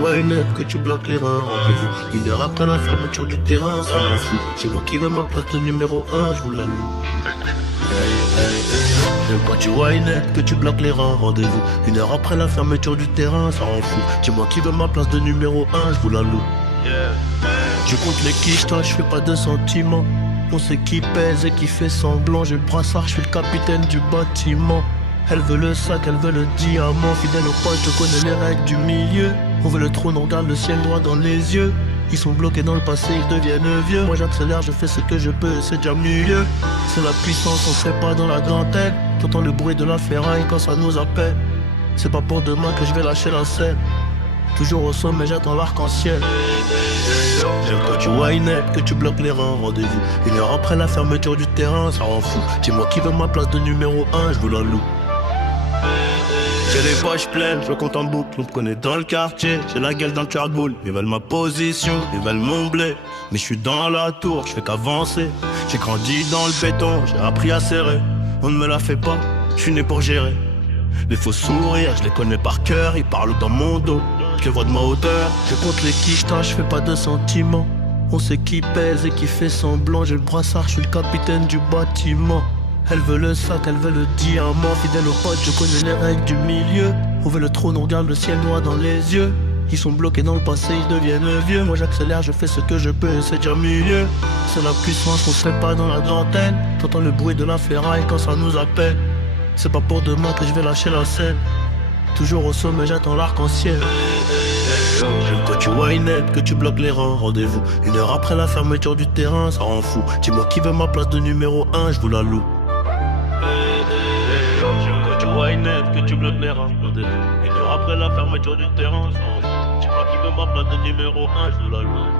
vois une lettre, que tu bloques les reins. Rendez-vous 1 heure après la fermeture du terrain, ça m'en fout. C'est moi qui veux ma place de numéro 1, je vous la loue. Quand tu vois une lettre, que tu bloques les reins. Rendez-vous 1 heure après la fermeture du terrain, ça rend fou. C'est moi qui veux ma place de numéro 1, je vous la loue. Je compte les quiches, toi je fais pas de sentiments. On sait qui pèse et qui fait semblant. J'ai le brassard, je suis le capitaine du bâtiment. Elle veut le sac, elle veut le diamant. Fidèle au pote, je connais les règles du milieu. On veut le trône, on regarde le ciel droit dans les yeux. Ils sont bloqués dans le passé, ils deviennent vieux. Moi j'accélère, je fais ce que je peux, c'est déjà mieux. C'est la puissance, on serait pas dans la dentelle. T'entends le bruit de la ferraille quand ça nous appelle. C'est pas pour demain que je vais lâcher la scène. Toujours au sommet, j'attends l'arc-en-ciel. Quand tu vois une lettre, que tu bloques les reins. Rendez-vous 1 heure après la fermeture du terrain, ça rend fou. Dis-moi qui veut ma place de numéro 1, je vous la loue. J'ai les poches pleines, je compte en boucle, on me connaît dans le quartier. J'ai la gueule dans le charboule, ils veulent ma position, ils veulent mon blé. Mais je suis dans la tour, je fais qu'avancer. J'ai grandi dans le béton, j'ai appris à serrer. On ne me la fait pas, je suis né pour gérer. Les faux sourires, je les connais par cœur, ils parlent dans mon dos. Je les vois de ma hauteur, je compte les quichetas, je fais pas de sentiments. On sait qui pèse et qui fait semblant. J'ai le brassard, je suis le capitaine du bâtiment. Elle veut le sac, elle veut le diamant. Fidèle au pote, je connais les règles du milieu. On veut le trône, on regarde le ciel noir dans les yeux. Ils sont bloqués dans le passé, ils deviennent vieux. Moi j'accélère, je fais ce que je peux, c'est déjà mieux. C'est la puissance, on serait pas dans la dentelle. T'entends le bruit de la ferraille quand ça nous appelle. C'est pas pour demain que je vais lâcher la scène. Toujours au sommet, j'attends l'arc-en-ciel. Quand tu vois une lettre, que tu bloques les reins. Rendez-vous 1 heure après la fermeture du terrain, ça rend fou. Dis-moi qui veut ma place de numéro 1, je vous la loue. Quand tu vois une lettre, que tu bloques les reins. Rendez-vous 1 heure après la fermeture du terrain, ça rend fou. Dis-moi qui veut ma place de numéro 1, je vous la loue.